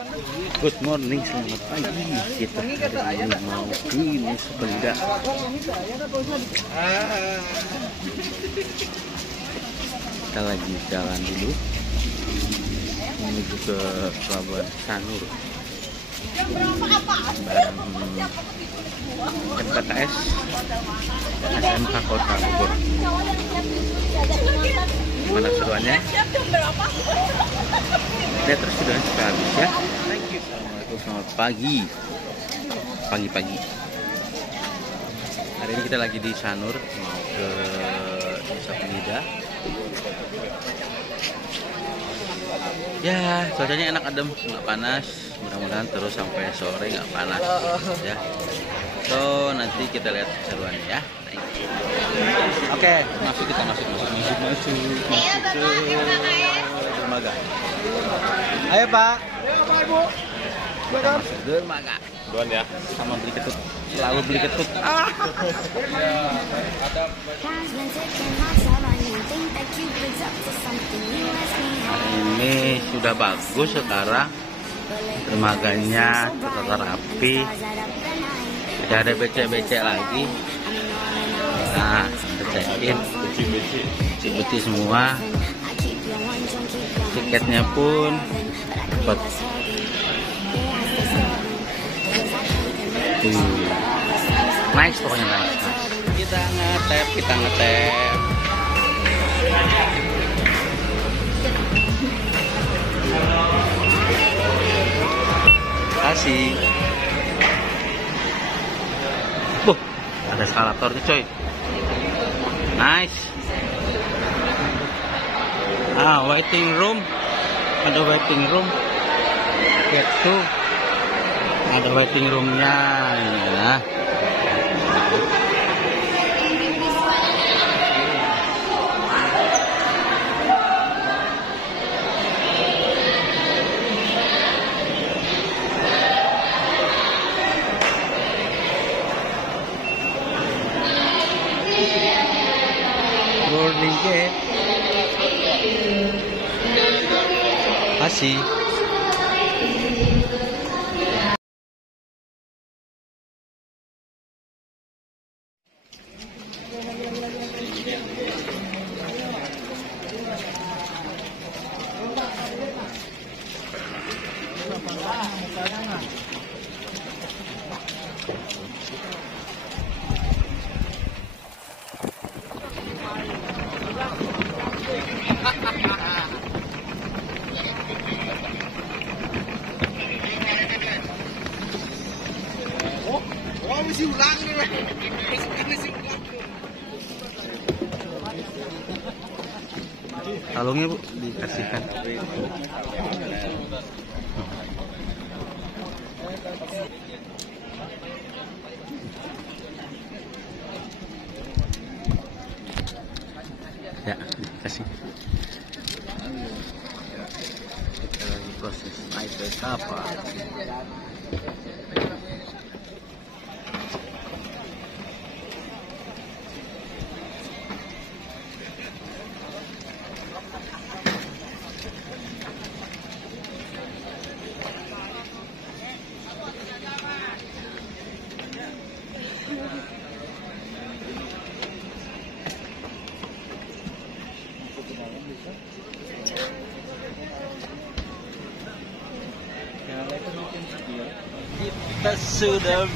Good morning, selamat pagi. Kita hari ini mau ke Nusa Penida. Kita lagi jalan dulu menuju ke Pelabuhan Sanur bareng MPKS SMK Kota Bogor. Gimana seruannya? Lihat terus videonya sampai habis ya. Thank you. Assalamualaikum, selamat pagi. Pagi-pagi. Hari ini kita lagi di Sanur, mau ke Nusa Penida. Ya, cuacanya enak, adem, nggak panas. Mudah-mudahan terus sampai sore nggak panas ya. So, nanti kita lihat seruannya ya. Oke, masuk ke dermaga. Ayo Pak. Ayo Pak Ibu. Masuk dermaga. Duluan ya. Sama beli ketut. Selalu beli ketut. Hari ini sudah bagus sekarang. Dermaganya tertata rapi. Tidak ada becek-becek lagi. Nah, check-in, bersih semua. Tiketnya pun dapat. Nice pokoknya, nice. Kita ngetep. Kasih. Ada eskalator tuh coy. Nice. Waiting room. Ada waiting room. Tiket tuh. Ada waiting roomnya ya. Boarding gate. Kasih. Kalungnya Bu dikasihkan. Ya, kasih. Kita lagi proses naik ke kapal. Kita sudah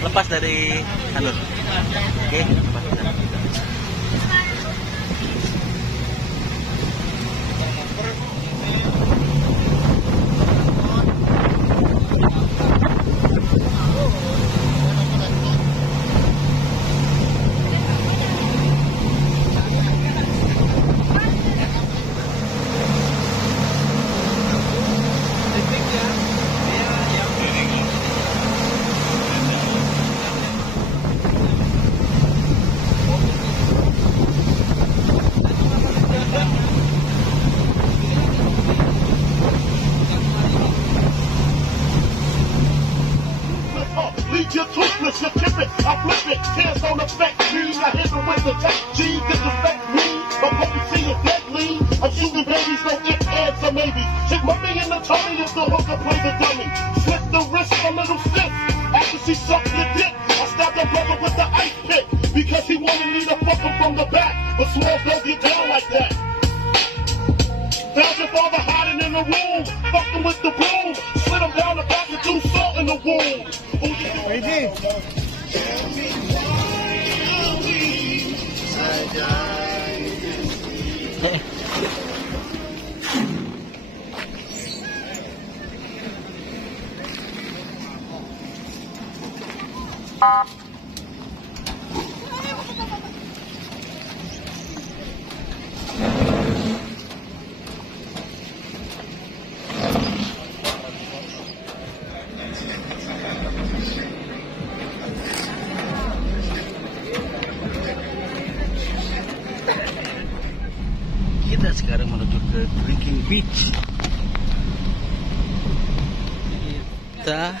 lepas dari Sanur. Oke, lepas dari Sanur. You're toothless, you're tipping, I flip it, tears don't affect me. I hit them with the tech G, disrespect me. But what you see is deadly. I'm shooting drinking beach. Kita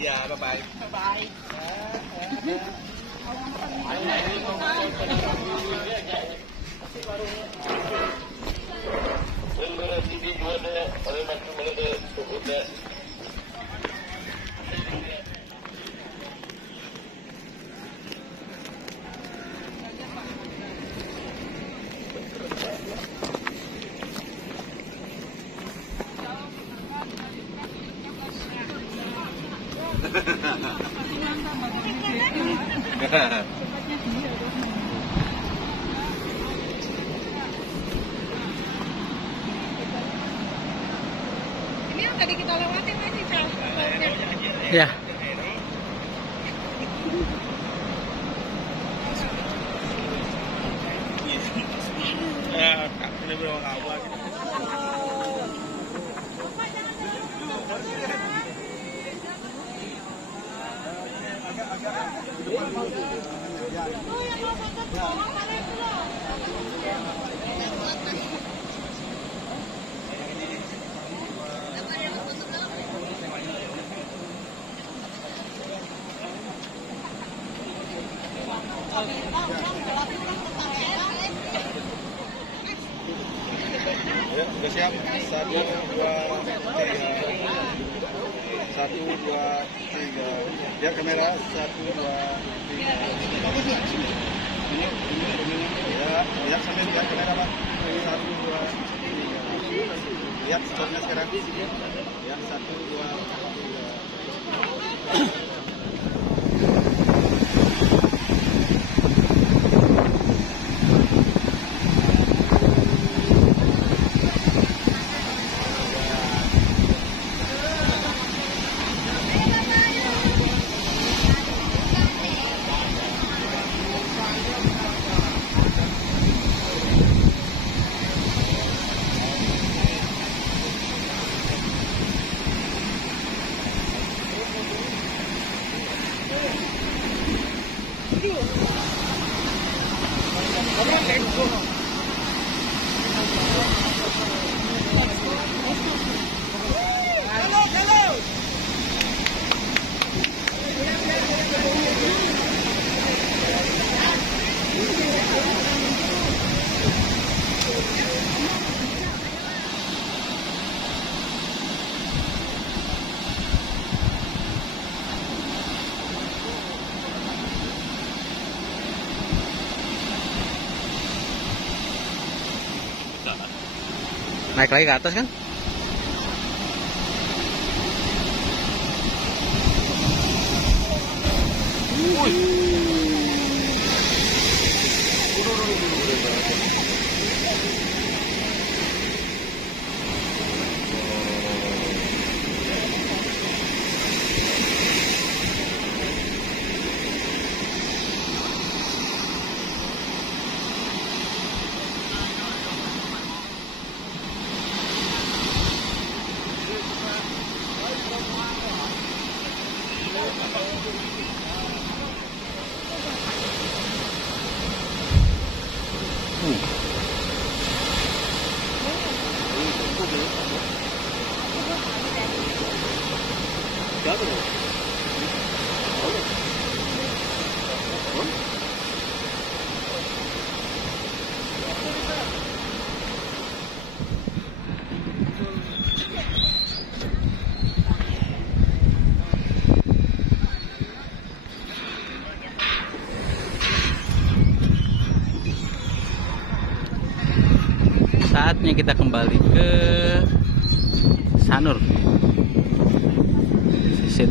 Ya, bye-bye. Ini yang tadi kita lewatin masih ya. Ya, udah siap. 1, 2, 3. 1, 2, 3. Ya, kamera. 1, 2, 3. Ya, lihat sambil lihat kamera, Pak. 1, 2, 3. Lihat stopnya sekarang. Ya, 1, 2, 3. Naik lagi ke atas kan? Saatnya kita kembali ke Sanur. Visit